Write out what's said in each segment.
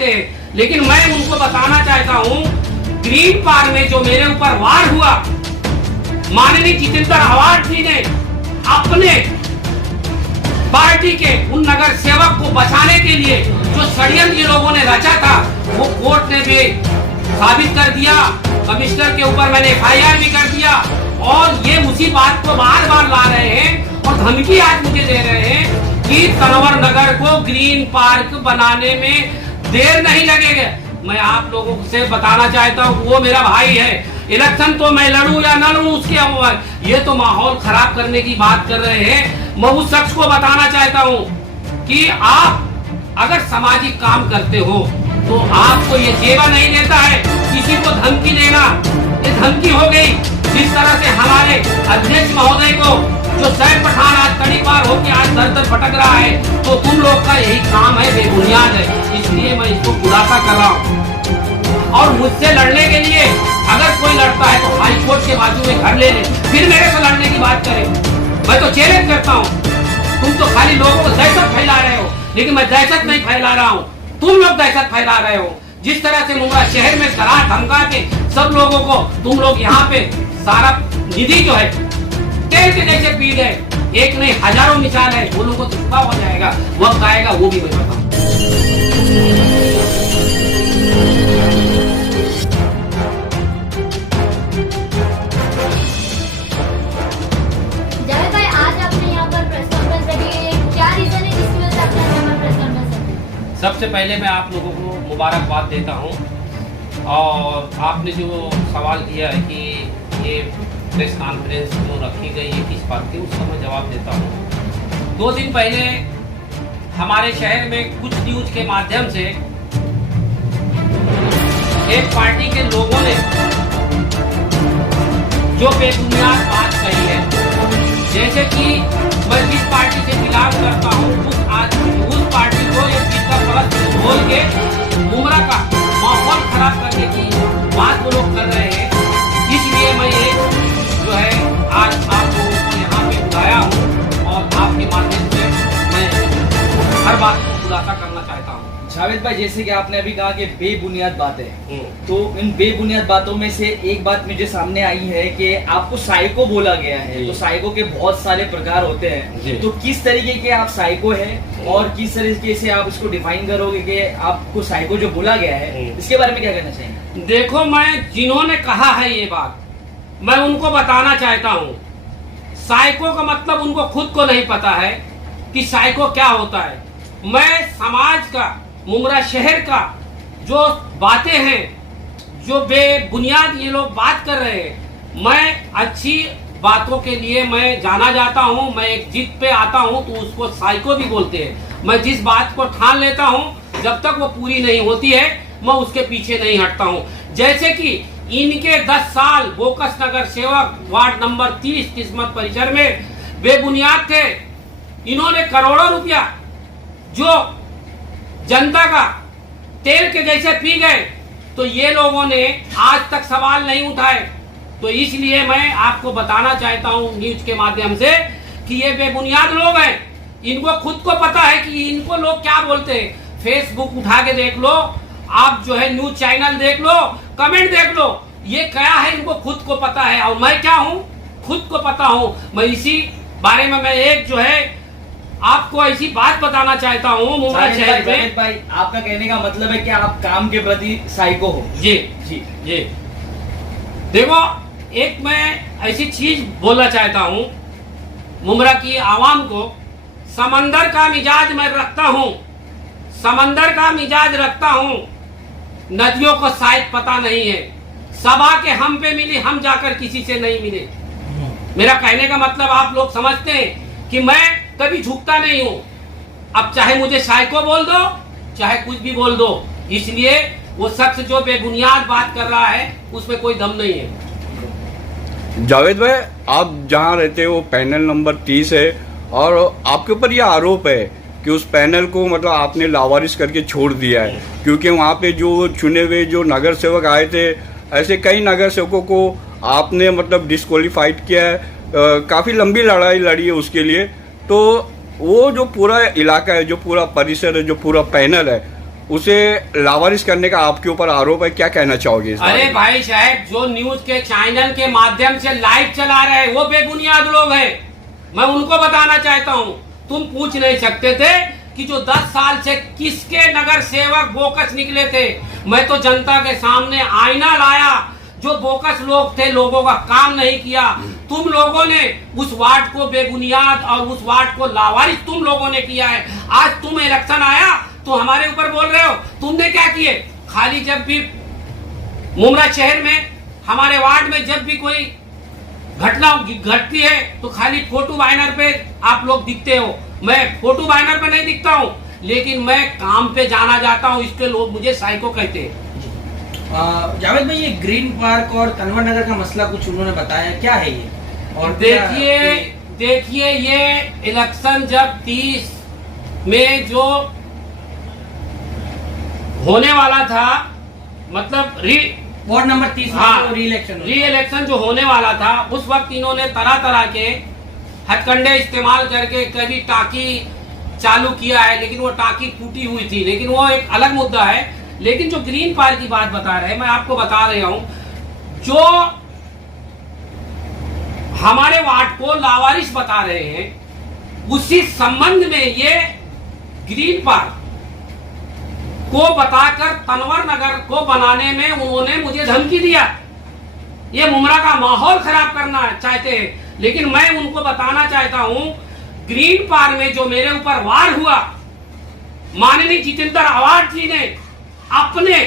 चाहते हैं, लेकिन मैं उनको बताना चाहता हूँ ग्रीन पार्क में जो मेरे ऊपर वार हुआ, माननीय जितेंद्र आव्हाड जी ने अपने पार्टी के उन नगर सेवक को बचाने के लिए जो षड्यंत्र ये लोगों ने रचा था, वो कोर्ट ने भी साबित कर दिया। कमिश्नर के ऊपर मैंने FIR भी कर दिया, और ये उसी बात को बार बार ला रहे हैं और धमकी आज मुझे दे रहे हैं कि तनवर नगर को ग्रीन पार्क बनाने में देर नहीं लगेगा। मैं आप लोगों से बताना चाहता हूँ, वो मेरा भाई है, इलेक्शन तो मैं लड़ूं या न लड़ूं उसके ऊपर, ये तो माहौल खराब करने की बात कर रहे हैं। मैं उस शख्स को बताना चाहता हूँ कि आप अगर सामाजिक काम करते हो तो आपको ये जेवा नहीं देता है किसी को धमकी देना। ये धमकी हो गई। जिस तरह से हमारे अध्यक्ष महोदय को जो सैफ पठान आज तड़ी पार होकर आज दर दर भटक रहा है, तो तुम लोग का यही काम है, बेबुनियाद है, इसलिए मैं इसको खुलासा कर रहा हूँ। और मुझसे लड़ने के लिए अगर कोई लड़ता है तो हाई कोर्ट के बाजू में घर ले ले, फिर मेरे से लड़ने की बात करे। मैं तो चैलेंज करता हूँ, तुम तो खाली लोगों को दहशत फैला रहे हो, लेकिन मैं दहशत नहीं फैला रहा हूँ, तुम लोग दहशत फैला रहे हो। जिस तरह से मुंगरा शहर में डरा धमका के सब लोगों को तुम लोग यहाँ पे सारा निधि जो है तेल के जैसे पी गए, एक नहीं हजारों मिसाल है, वो लोगों को धोखा हो जाएगा, वक्त आएगा, वो भी मैं बताऊँ। जावेद भाई, आज आपने यहाँ पर प्रेस कॉन्फ्रेंस रखी है, क्या रीजन है जिसकी वजह से आपने यहाँ पर प्रेस कॉन्फ्रेंस रखी? सबसे पहले मैं आप लोगों को मुबारकबाद देता हूँ, और आपने जो सवाल किया है कि ये प्रेस कॉन्फ्रेंस जो रखी गई है किस बात की, उसका मैं जवाब देता हूँ। 2 दिन पहले हमारे शहर में कुछ न्यूज के माध्यम से एक पार्टी के लोगों ने जो बेबुनियाद बात कही है, जैसे कि मैं जिस पार्टी से बिलोंग करता हूँ उस पार्टी को एक जिसका फलक बोल के मुमरा का माहौल खराब करने की बात वो लोग कर रहे हैं। इसलिए मैं ये जो है आज आप लोगों को यहाँ पे बुलाया हूँ, और आपके माध्यम से मैं हर बात को खुलासा करना चाहता हूँ। जावेद भाई, जैसे कि आपने अभी कहा कि बेबुनियाद बातें, तो इन बेबुनियाद बातों में से एक बात मुझे सामने आई है कि आपको साइको बोला गया है। तो साइको के बहुत सारे प्रकार होते हैं, तो किस तरीके के आप साइको हैं और किस तरीके से आप इसको डिफाइन करोगे कि आपको साइको जो बोला गया है, इसके बारे में क्या कहना चाहिए? देखो, मैं जिन्होंने कहा है ये बात, मैं उनको बताना चाहता हूँ, साइको का मतलब उनको खुद को नहीं पता है कि साइको क्या होता है। मैं समाज का, मुंगरा शहर का जो बातें हैं, जो बेबुनियाद ये लोग बात कर रहे हैं, मैं अच्छी बातों के लिए मैं जाना जाता हूँ। मैं एक जिद पे आता हूँ तो उसको साइको भी बोलते हैं। मैं जिस बात को ठान लेता हूँ, जब तक वो पूरी नहीं होती है मैं उसके पीछे नहीं हटता हूँ। जैसे कि इनके 10 साल बोकस नगर सेवक वार्ड नंबर 30 किस्मत परिसर में बेबुनियाद थे। इन्होंने करोड़ों रुपया जो जनता का तेल के जैसे पी गए, तो ये लोगों ने आज तक सवाल नहीं उठाए। तो इसलिए मैं आपको बताना चाहता हूं न्यूज के माध्यम से कि ये बेबुनियाद लोग हैं। इनको खुद को पता है कि इनको लोग क्या बोलते हैं। फेसबुक उठा के देख लो, आप जो है न्यूज चैनल देख लो, कमेंट देख लो, ये क्या है इनको खुद को पता है। और मैं क्या हूँ, खुद को पता हूँ। मैं इसी बारे में मैं एक जो है आपको ऐसी बात बताना चाहता हूँ। मुंगरा शहर में भाई, आपका कहने का मतलब है कि आप काम के प्रति साइको हो? जी जी जी। देखो, एक मैं ऐसी चीज बोलना चाहता हूँ मुंगरा की आवाम को। समंदर का मिजाज मैं रखता हूँ, समंदर का मिजाज रखता हूँ। नदियों को शायद पता नहीं है, सबा के हम पे मिली, हम जाकर किसी से नहीं मिले। मेरा कहने का मतलब आप लोग समझते हैं कि मैं कभी झुकता नहीं हूँ। अब चाहे मुझे साइको बोल दो, चाहे कुछ भी बोल दो। इसलिए वो शख्स जो बेबुनियाद बात कर रहा है उसमें कोई दम नहीं है। जावेद भाई, आप जहाँ रहते हो पैनल नंबर 30 है, और आपके ऊपर यह आरोप है कि उस पैनल को मतलब आपने लावारिस करके छोड़ दिया है, क्योंकि वहाँ पे जो चुने हुए जो नगर सेवक आए थे, ऐसे कई नगर सेवकों को आपने मतलब डिस्क्वालीफाइड किया है। काफ़ी लंबी लड़ाई लड़ी है उसके लिए। तो वो जो पूरा इलाका है, जो पूरा परिसर है, जो पूरा पैनल है, उसे लावारिस करने का आपके ऊपर आरोप है, क्या कहना चाहोगे इस बारे अरे में? भाई साहब, जो न्यूज के चैनल के माध्यम से लाइव चला रहे हैं वो बेबुनियाद लोग हैं। मैं उनको बताना चाहता हूँ, तुम पूछ नहीं सकते थे कि जो 10 साल से किसके नगर सेवक बोकस निकले थे। मैं तो जनता के सामने आईना लाया, जो बोकस लोग थे लोगों का काम नहीं किया। तुम लोगों ने उस वार्ड को बेबुनियाद और उस वार्ड को लावारिस तुम लोगों ने किया है। आज तुम इलेक्शन आया तो हमारे ऊपर बोल रहे हो। तुमने क्या किए? खाली जब भी मुमरा शहर में हमारे वार्ड में जब भी कोई घटना घटती है तो खाली फोटो बैनर पे आप लोग दिखते हो। मैं फोटो बैनर पे नहीं दिखता हूँ, लेकिन मैं काम पे जाना जाता हूँ, इसके लोग मुझे साइको कहते हैं। जावेद भाई, ये ग्रीन पार्क और तनवर नगर का मसला कुछ उन्होंने बताया, क्या है ये? और देखिए ये इलेक्शन जब 30 में जो होने वाला था, मतलब वार्ड नंबर 30 में री इलेक्शन जो होने वाला था, उस वक्त इन्होंने तरह तरह के हथकंडे इस्तेमाल करके कभी टाकी चालू किया है, लेकिन वो टाकी टूटी हुई थी, लेकिन वो एक अलग मुद्दा है। लेकिन जो ग्रीन पार्क की बात बता रहे हैं, मैं आपको बता रहा हूं, जो हमारे वार्ड को लावारिस बता रहे हैं, उसी संबंध में ये ग्रीन पार्क को बताकर तनवर नगर को बनाने में उन्होंने मुझे धमकी दिया। ये मुमरा का माहौल खराब करना चाहते हैं। लेकिन मैं उनको बताना चाहता हूं, ग्रीन पार्क में जो मेरे ऊपर वार हुआ, माननीय जितेंद्र आवाड जी ने अपने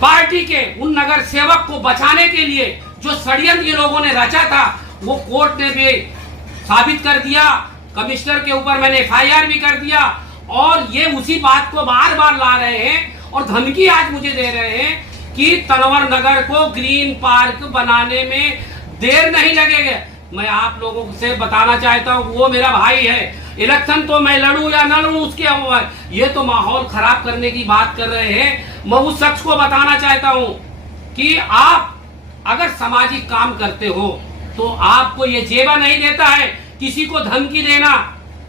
पार्टी के उन नगर सेवक को बचाने के लिए जो षड्यंत्र ये लोगों ने रचा था, वो कोर्ट ने भी साबित कर दिया। कमिश्नर के ऊपर मैंने FIR भी कर दिया, और ये उसी बात को बार बार ला रहे हैं और धमकी आज मुझे दे रहे हैं कि तनवर नगर को ग्रीन पार्क बनाने में देर नहीं लगेगा। मैं आप लोगों से बताना चाहता हूँ, वो मेरा भाई है। इलेक्शन तो मैं लड़ूं या न लड़ूं उसके ऊपर, ये तो माहौल खराब करने की बात कर रहे हैं। मैं उस शख्स को बताना चाहता हूँ कि आप अगर सामाजिक काम करते हो तो आपको ये जेबा नहीं देता है किसी को धमकी देना।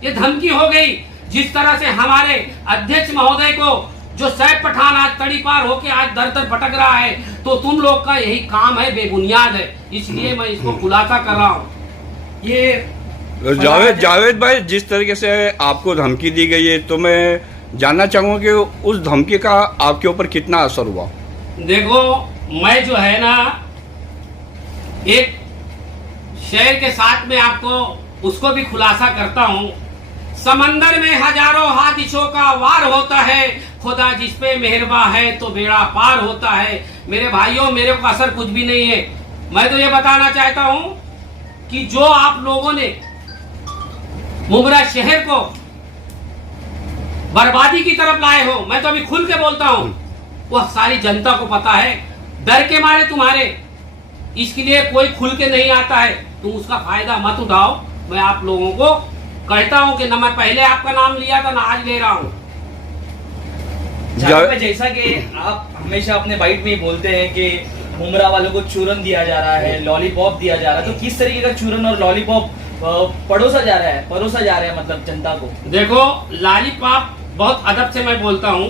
ये धमकी हो गई। जिस तरह से हमारे अध्यक्ष महोदय को जो सैफ पठान आज तड़ी पार होके आज दर दर भटक रहा है, तो तुम लोग का यही काम है, बेबुनियाद है। इसलिए मैं इसको खुलासा कर रहा हूँ। ये जावेद भाई, जिस तरीके से आपको धमकी दी गई है, तो मैं जानना चाहूंगा कि उस धमकी का आपके ऊपर कितना असर हुआ? देखो, मैं जो है ना, एक शहर के साथ में आपको उसको भी खुलासा करता हूँ। समंदर में हजारों हादिसों का वार होता है, खुदा जिस पे मेहरबा है तो बेड़ा पार होता है। मेरे भाइयों, मेरे को असर कुछ भी नहीं है। मैं तो ये बताना चाहता हूँ कि जो आप लोगों ने मुमरा शहर को बर्बादी की तरफ लाए हो, मैं तो अभी खुल के बोलता हूँ, वह सारी जनता को पता है। डर के मारे तुम्हारे, इसके लिए कोई खुल के नहीं आता है। तुम उसका फायदा मत उठाओ। मैं आप लोगों को कहता हूं कि न मैं पहले आपका नाम लिया था, ना आज ले रहा हूं। जैसा कि आप हमेशा अपने बाइट में ही बोलते हैं कि मुमरा वालों को चूरन दिया जा रहा है, लॉलीपॉप दिया जा रहा है, तो किस तरीके का चूरन और लॉलीपॉप परोसा जा रहा है मतलब जनता को? देखो, लॉलीपॉप बहुत अदब से मैं बोलता हूं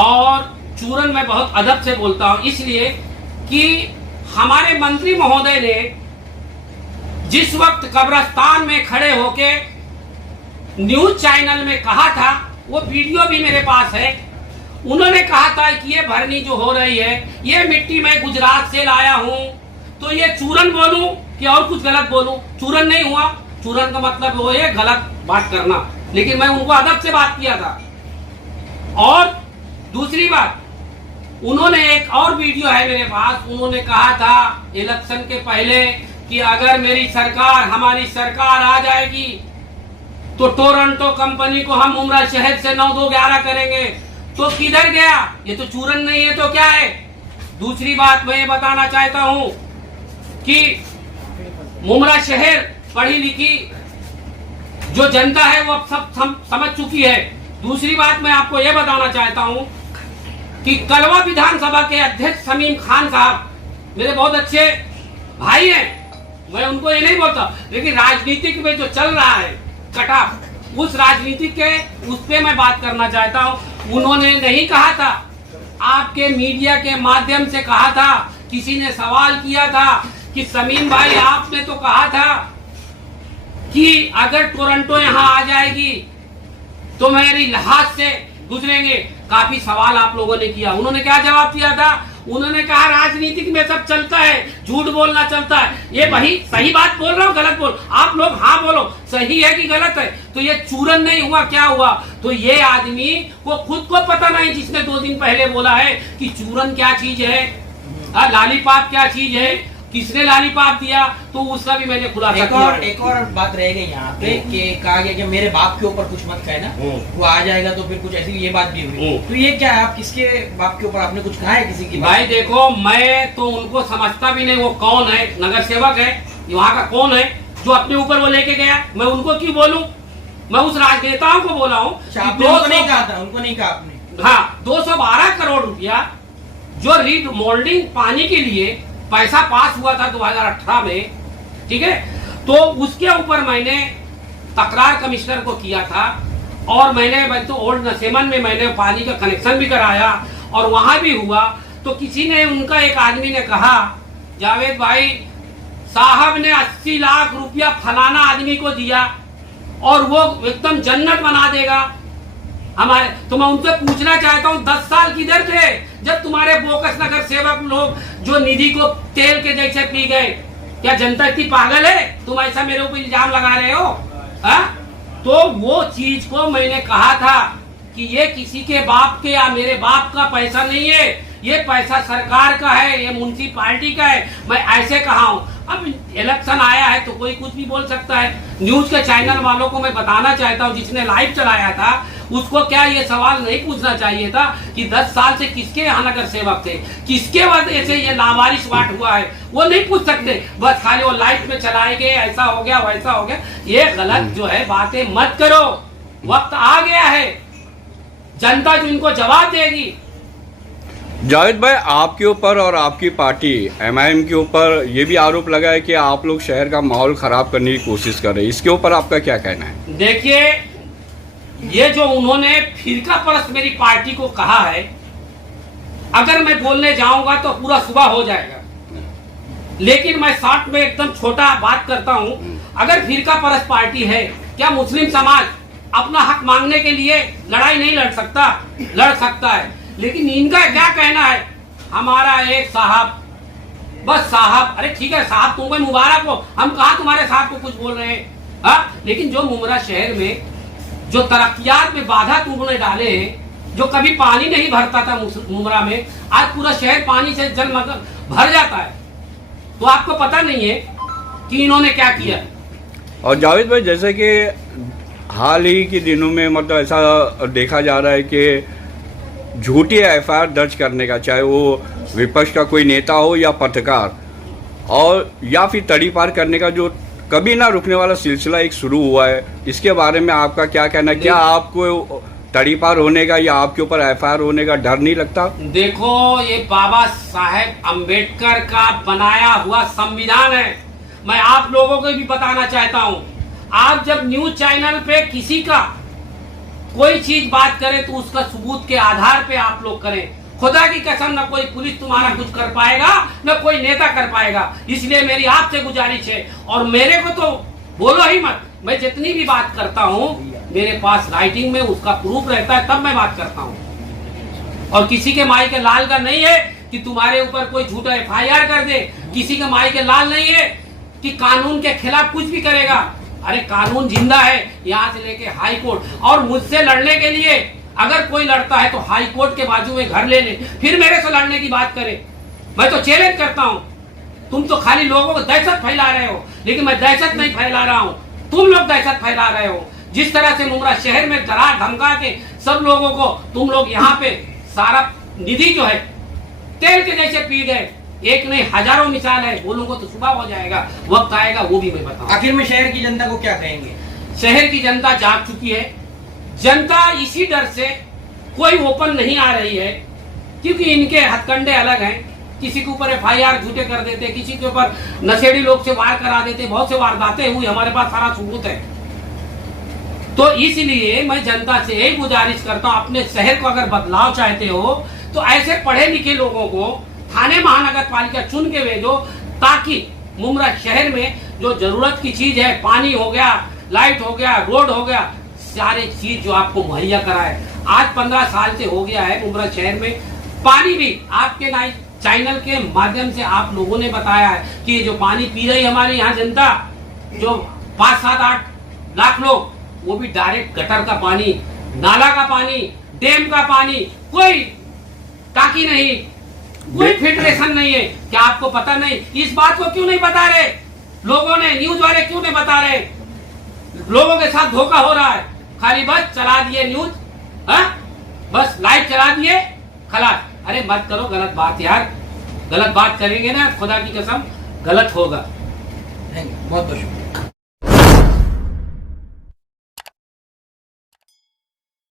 और चूरन मैं बहुत अदब से बोलता हूं, इसलिए कि हमारे मंत्री महोदय ने जिस वक्त कब्रिस्तान में खड़े होके न्यूज चैनल में कहा था, वो वीडियो भी मेरे पास है। उन्होंने कहा था कि ये भरनी जो हो रही है, ये मिट्टी मैं गुजरात से लाया हूं, तो ये चूरन बोलूं कि और कुछ गलत बोलूं? चूरन नहीं हुआ। चूरन का मतलब वो है गलत बात करना, लेकिन मैं उनको अदब से बात किया था। और दूसरी बात, उन्होंने एक और वीडियो है मेरे पास, उन्होंने कहा था इलेक्शन के पहले कि अगर मेरी सरकार, हमारी सरकार आ जाएगी तो टोरंटो कंपनी को हम मुमरा शहर से 9-2-11 करेंगे। तो किधर गया? ये तो चूरन नहीं है तो क्या है? दूसरी बात मैं ये बताना चाहता हूं कि मुमरा शहर पढ़ी लिखी जो जनता है वो अब सब समझ चुकी है। दूसरी बात मैं आपको ये बताना चाहता हूं कि कलवा विधानसभा के अध्यक्ष शमीम खान साहब मेरे बहुत अच्छे भाई हैं, मैं उनको ये नहीं बोलता, लेकिन राजनीतिक में जो चल रहा है कटा, उस राजनीति के उस पे मैं बात करना चाहता हूँ। उन्होंने नहीं कहा था, आपके मीडिया के माध्यम से कहा था, किसी ने सवाल किया था कि समीम भाई आपने तो कहा था कि अगर टोरंटो यहाँ आ जाएगी तो मेरी हाथ से गुजरेंगे। काफी सवाल आप लोगों ने किया, उन्होंने क्या जवाब दिया था? उन्होंने कहा राजनीतिक में सब चलता है, झूठ बोलना चलता है। ये वही सही बात बोल रहा हूँ, गलत बोल, आप लोग हाँ बोलो, सही है कि गलत है? तो ये चूरन नहीं हुआ, क्या हुआ? तो ये आदमी को खुद को पता नहीं, जिसने 2 दिन पहले बोला है कि चूरन क्या चीज है, लॉलीपॉप क्या चीज है, किसने लॉलीपॉप दिया, तो उसका भी मैंने खुलासा किया। एक और बात रह गई यहाँ पे कि कहा गया कि मेरे बाप के ऊपर कुछ मत कहना, वो आ जाएगा तो फिर कुछ ऐसी ये बात भी हुई। तो ये क्या है, आप किसके बाप के ऊपर आपने कुछ कहा है किसी की? भाई देखो, मैं तो उनको समझता भी नहीं, वो कौन है, नगर सेवक है, वहाँ का कौन है जो अपने ऊपर वो लेके गया? मैं उनको क्यों बोलूं? मैं उस राजनेताओं को बोला हूँ। उनको नहीं कहा था, उनको नहीं कहा आपने? हाँ, 212 करोड़ रुपया जो रीमॉडलिंग पानी के लिए पैसा पास हुआ था 2018 में, ठीक है, तो उसके ऊपर मैंने तकरार कमिश्नर को किया था और मैंने तो ओल्ड नसेमन में मैंने पानी का कनेक्शन भी कराया और वहां भी हुआ। तो किसी ने, उनका एक आदमी ने कहा, जावेद भाई साहब ने 80 लाख रुपया फलाना आदमी को दिया और वो एकदम जन्नत बना देगा हमारे। तो मैं उनसे पूछना चाहता हूँ, 10 साल किधर थे जब तुम्हारे बोकस नगर सेवक लोग जो निधि को तेल के जैसे पी गए? क्या जनता इतनी पागल है? तुम ऐसा मेरे ऊपर इल्जाम लगा रहे हो? तो वो चीज को मैंने कहा था कि ये किसी के बाप के या मेरे बाप का पैसा नहीं है, ये पैसा सरकार का है, ये म्युनिसिपैलिटी का है। मैं ऐसे कहा हूँ। अब इलेक्शन आया है तो कोई कुछ भी बोल सकता है। न्यूज के चैनल वालों को मैं बताना चाहता हूँ, जिसने लाइव चलाया था उसको क्या ये सवाल नहीं पूछना चाहिए था कि 10 साल से किसके यहाँ नगर सेवक थे, किसके वजह से ये लावारिस वाट हुआ है? वो नहीं पूछ सकते, बस खाली वो लाइव में चलाए गए, ऐसा हो गया वैसा हो गया। ये गलत जो है बातें मत करो, वक्त आ गया है, जनता जो इनको जवाब देगी। जावेद भाई, आपके ऊपर और आपकी पार्टी MIM के ऊपर ये भी आरोप लगा है कि आप लोग शहर का माहौल खराब करने की कोशिश कर रहे हैं, इसके ऊपर आपका क्या कहना है? देखिए, ये जो उन्होंने फिरका परस्त मेरी पार्टी को कहा है, अगर मैं बोलने जाऊंगा तो पूरा सुबह हो जाएगा, लेकिन मैं शॉर्ट में एकदम छोटा बात करता हूं। अगर फिरका परस्त पार्टी है, क्या मुस्लिम समाज अपना हक मांगने के लिए लड़ाई नहीं लड़ सकता? लड़ सकता है, लेकिन इनका क्या कहना है? हमारा एक साहब, बस साहब, अरे ठीक है साहब, तुमको मुबारक हो, हम कहा तुम्हारे साहब को कुछ बोल रहे हैं। लेकिन जो मुमरा शहर में जो तरक्कियात में बाधा तुमने डाले हैं, जो कभी पानी नहीं भरता था मुमरा में, आज पूरा शहर पानी से जलमग्न भर जाता है। तो आपको पता नहीं है कि इन्होंने क्या किया। और जावेद भाई, जैसे कि हाल ही के दिनों में मतलब ऐसा देखा जा रहा है कि झूठी FIR दर्ज करने का, चाहे वो विपक्ष का कोई नेता हो या पत्रकार, और या फिर तड़ी पार करने का जो कभी ना रुकने वाला सिलसिला एक शुरू हुआ है, इसके बारे में आपका क्या कहना है? क्या आपको तड़ी पार होने का या आपके ऊपर FIR होने का डर नहीं लगता? देखो, ये बाबा साहेब अम्बेडकर का बनाया हुआ संविधान है। मैं आप लोगों को भी बताना चाहता हूँ, आप जब न्यूज चैनल पे किसी का कोई चीज बात करें तो उसका सबूत के आधार पे आप लोग करें। खुदा की कसम, न कोई पुलिस तुम्हारा कुछ कर पाएगा, न कोई नेता कर पाएगा। इसलिए मेरी आपसे गुजारिश है, और मेरे को तो बोलो ही मत। मैं जितनी भी बात करता हूँ मेरे पास राइटिंग में उसका प्रूफ रहता है, तब मैं बात करता हूँ। और किसी के माई के लाल का नहीं है कि तुम्हारे ऊपर कोई झूठा FIR कर दे। किसी के माई के लाल नहीं है कि कानून के खिलाफ कुछ भी करेगा। अरे कानून जिंदा है, यहाँ से लेके हाई कोर्ट। और मुझसे लड़ने के लिए अगर कोई लड़ता है तो हाई कोर्ट के बाजू में घर ले ले, फिर मेरे से लड़ने की बात करे। मैं तो चैलेंज करता हूँ। तुम तो खाली लोगों को दहशत फैला रहे हो, लेकिन मैं दहशत नहीं फैला रहा हूँ, तुम लोग दहशत फैला रहे हो। जिस तरह से मुमरा शहर में डरा धमका के सब लोगों को तुम लोग यहाँ पे सारा निधि जो है तेल के जैसे पी गए, एक नहीं हजारों मिसाल है। बोलूंगा तो सुबह हो जाएगा, वक्त आएगा वो भी मैं बताऊंगा। आखिर में शहर की जनता को क्या कहेंगे? शहर की जनता जाग चुकी है। जनता इसी डर से कोई ओपन नहीं आ रही है, क्योंकि इनके हथकंडे अलग हैं। किसी के ऊपर FIR झूठे कर देते, किसी के ऊपर नशेड़ी लोग से वार करा देते, बहुत से वारदातें हुई, हमारे पास सारा सबूत है। तो इसलिए मैं जनता से यही गुजारिश करता हूं, अपने शहर को अगर बदलाव चाहते हो तो ऐसे पढ़े लिखे लोगों को थाने महानगर पालिका चुन के भेजो, ताकि मुमरा शहर में जो जरूरत की चीज है, पानी हो गया, लाइट हो गया, रोड हो गया, सारे चीज जो आपको मुहैया कराए। आज 15 साल से हो गया है मुमरा शहर में पानी भी आपके चैनल के माध्यम से आप लोगों ने बताया है कि ये जो पानी पी रही हमारी यहाँ जनता, जो 5, 7, 8 लाख लोग, वो भी डायरेक्ट गटर का पानी, नाला का पानी, डैम का पानी, कोई टाकी नहीं, कोई फिल्ट्रेशन नहीं है। क्या आपको पता नहीं? इस बात को क्यों नहीं बता रहे लोगों ने? न्यूज वाले क्यों नहीं बता रहे? लोगों के साथ धोखा हो रहा है। खाली बस चला दिए न्यूज, बस लाइव चला दिए, खलास। अरे मत करो गलत बात यार, गलत बात करेंगे ना खुदा की कसम गलत होगा। बहुत बहुत शुक्रिया।